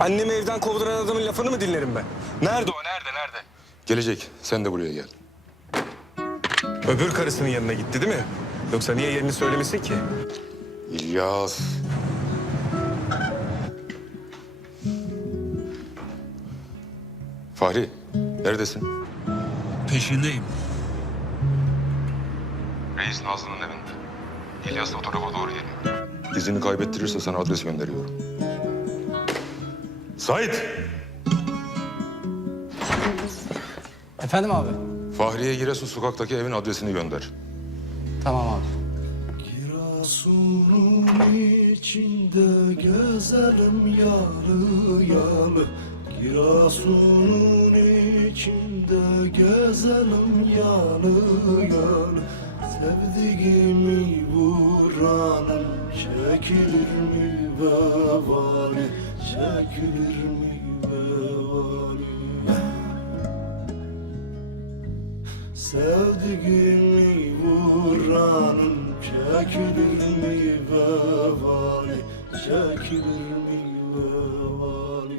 Annemi evden kovduran adamın lafını mı dinlerim ben? Nerede o? Nerede? Gelecek. Sen de buraya gel. Öbür karısının yanına gitti değil mi? Yoksa niye yerini söylemesin ki? İlyas. Fahri, neredesin? Peşindeyim. Reis Nazlı'nın evinde. İlyas o tarafa doğru geliyor. İzini kaybettirirse sana adres gönderiyorum. Sait! Efendim abi? Fahriye Giresun sokaktaki evin adresini gönder. Tamam abi. Giresun'un içinde gezelim yalı yalı. Giresun'un içinde gezelim yalı yalı. Sevdiğimi vuranım çekilir mi vebali? Çekilir mi vebali? Sevdiğimi vuranım çekilir mi vebali? Çekilir mi vebali?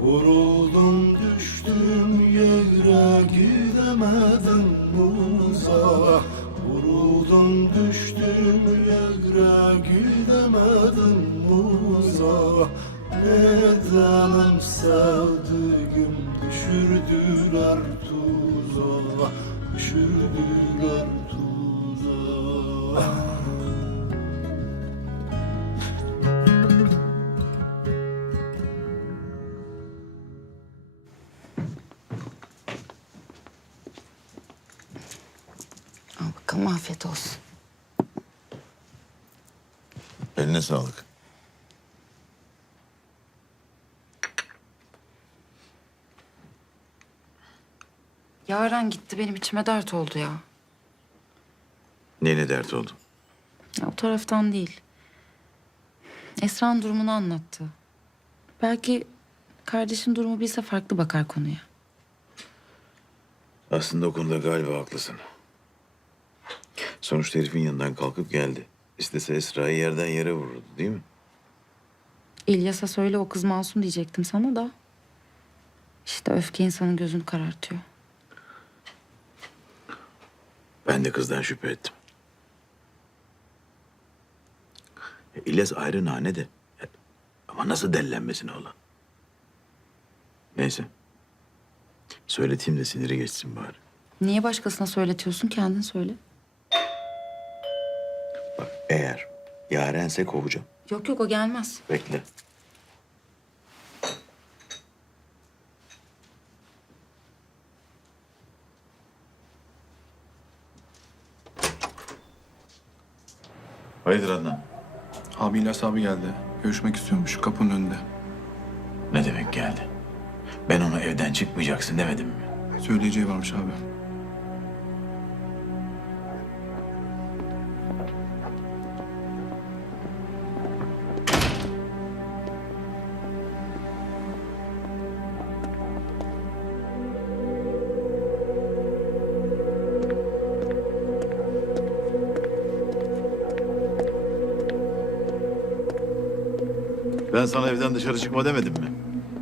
Vuruldum düştüm yere gidemedim uzağa. Vuruldum düştüm yere gidemedim uzağa. Nedenim sevdiğim düşürdüler tuzağa. Düşürdüler tuzağa. Al bakalım, afiyet olsun. Eline sağlık. Yaren gitti, benim içime dert oldu ya. Neyine dert oldu? Ya o taraftan değil. Esra'nın durumunu anlattı. Belki kardeşin durumu bilse farklı bakar konuya. Aslında o konuda galiba haklısın. Sonuçta herifin yanından kalkıp geldi. İstese Esra'yı yerden yere vururdu değil mi? İlyas'a söyle, o kız masum diyecektim sana da. İşte öfke insanın gözünü karartıyor. Ben de kızdan şüphe ettim. İlyas ayrı nane de. Ama nasıl dellenmesin oğlan? Neyse. Söyleteyim de siniri geçsin bari. Niye başkasına söyletiyorsun, kendin söyle. Bak eğer Yarense kovacağım. Yok yok, o gelmez. Bekle. Hayırdır Adnan? Abi İlyas abi geldi. Görüşmek istiyormuş kapının önünde. Ne demek geldi? Ben ona evden çıkmayacaksın demedim mi? Söyleyeceği varmış abi. Ben sana evden dışarı çıkma demedim mi?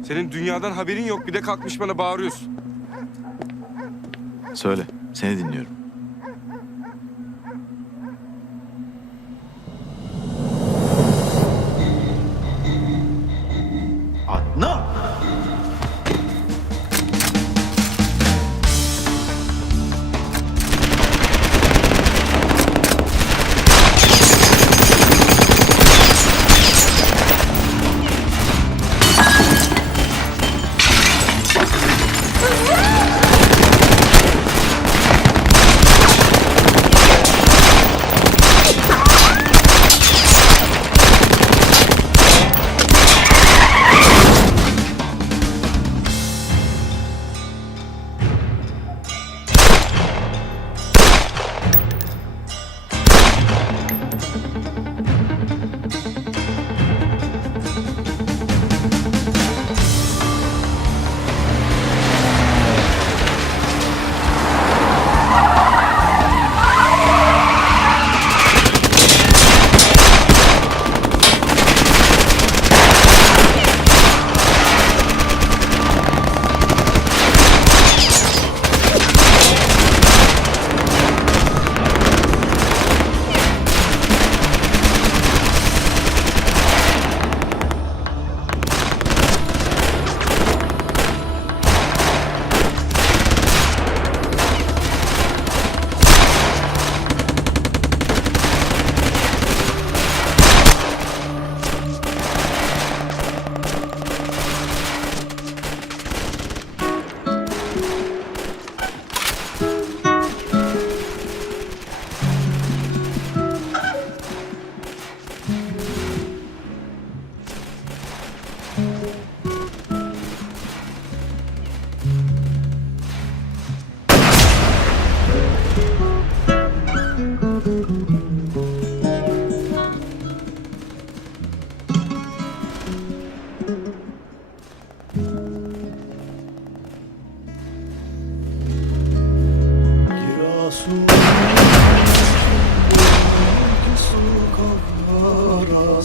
Senin dünyadan haberin yok, bir de kalkmış bana bağırıyorsun. Söyle, seni dinliyorum. Adnan!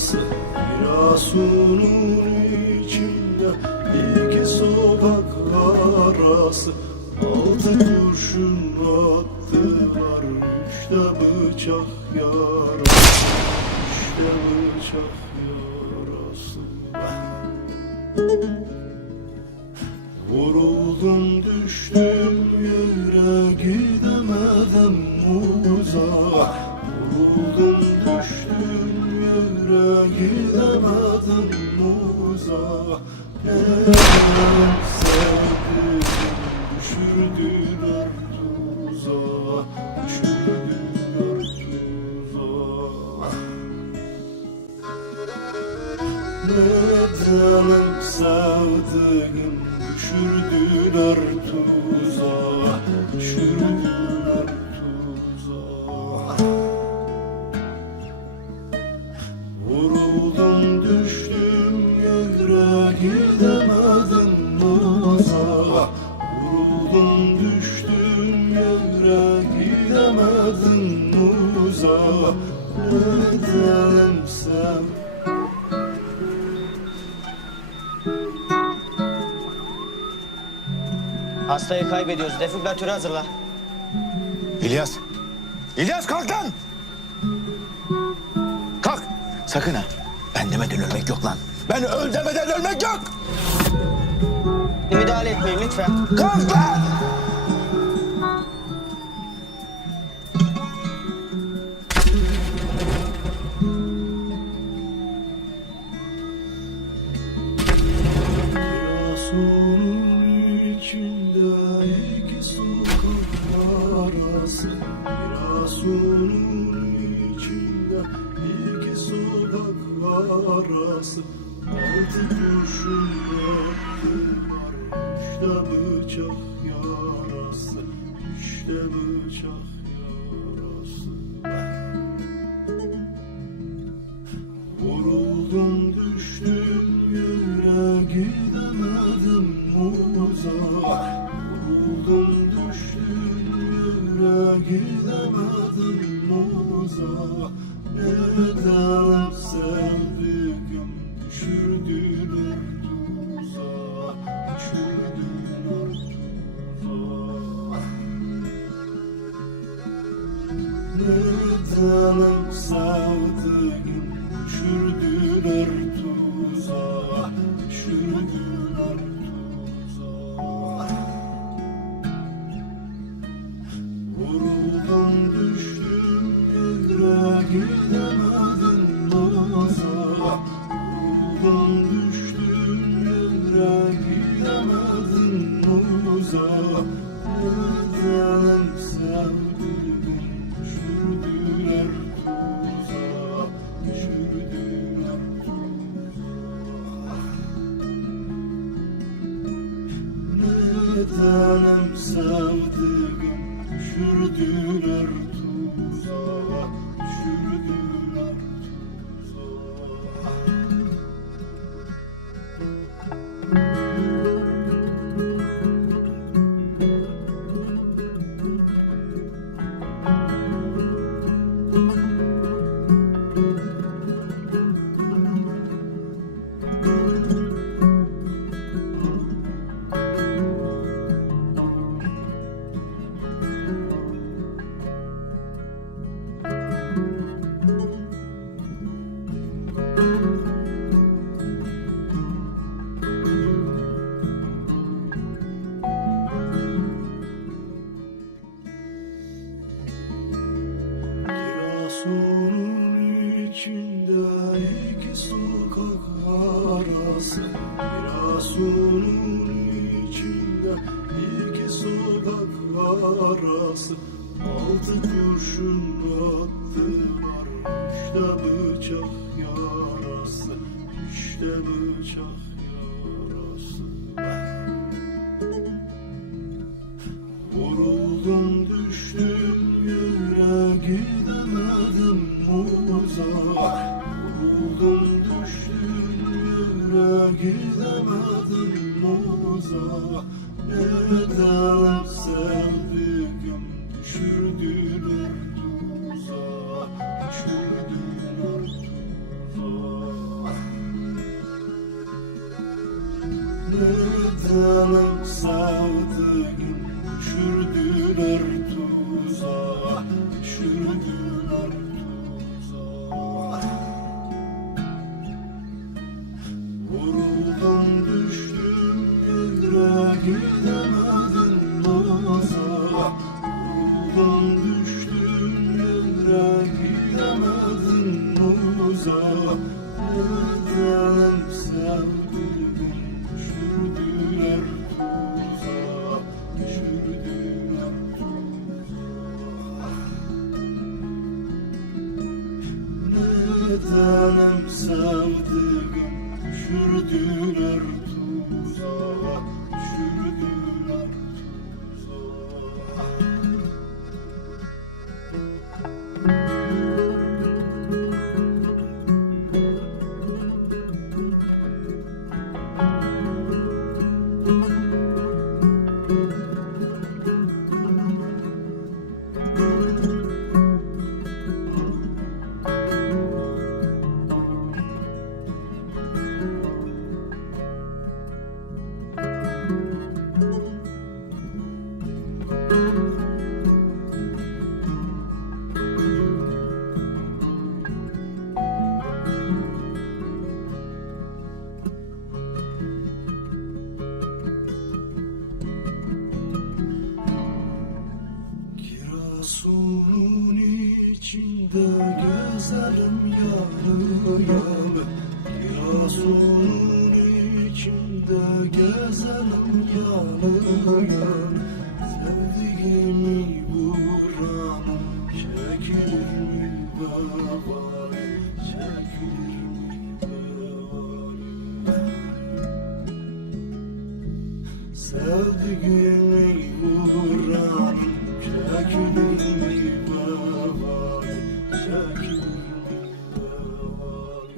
arası, Giresun'un içinde iki sokak arası. 6 kurşun attılar, 3'te bıçak yarası, 3'te bıçak yarası. Vuruldum düştüm yere, gidemedim uzağa. Vuruldum düştüm yere, gidemedim uzağa. Neden sevdim, düşürdüler tuzağa, düşürdüler tuzağa. Neden sevdim, düşürdüler tuzağa, düşürdüler tuzağa. Vuruldum düştüm yere, gidemedim uzağa. Vuruldum düştüm yere, gidemedim uzağa. Neden sevdim? Hastayı kaybediyoruz. Defibrilatörü hazırla. İlyas. İlyas kalk lan. Kalk. Sakın ha. Ben demeden ölmek yok lan. Ben öl demeden ölmek yok. Müdahale etmeyin lütfen. Kalk lan. Giresun'un içinde iki sokak arası, Giresun'un içinde iki sokak arası. 6 kurşun attılar, 3'te bıçak yarası, 3'te bıçak yarası. Vuruldum düştüm yere, gidemedim uzağa. Vuruldum düştüm yere, gidemedim uzağa. Neden sevdim, düşürdüler tuzağa, düşürdüler tuzağa. Neden sevdim, düşürdüler tuzağa, düşürdüler tuzağa. Vuruldum düştüm yere, gidemedim uzağa. Vuruldum düştüm yere, gidemedim uzağa. Neden sevdim, düşürdüler tuzağa, düşürdüler tuzağa. Neden sevdim, düşürdüler tuzağa, düşürdüler tuzağa. Giresun'un içinde iki sokak arası, Giresun'un içinde iki sokak arası. 6 kurşun attılar, 3'te bıçak yarası, 3'te bıçak yarası. Vuruldum düştüm yere, gidemedim uzağa. Vuruldum düştüm yere, gidemedim uzağa. Neden sevdim, düşürdüler tuzağa, düşürdüler tuzağa. sevdiğim düşürdüler tuzağa, düşürdüler tuzağa. Giresun'un içinde gezerim yarı yarı. Giresun'un içinde gezerim yarı yarı. Sevdiğimi vuranım çekilir mi vebali, çekilir mi vebali. Sevdiğimi vuranım çekilir mi vebali, çekilir mi vebali.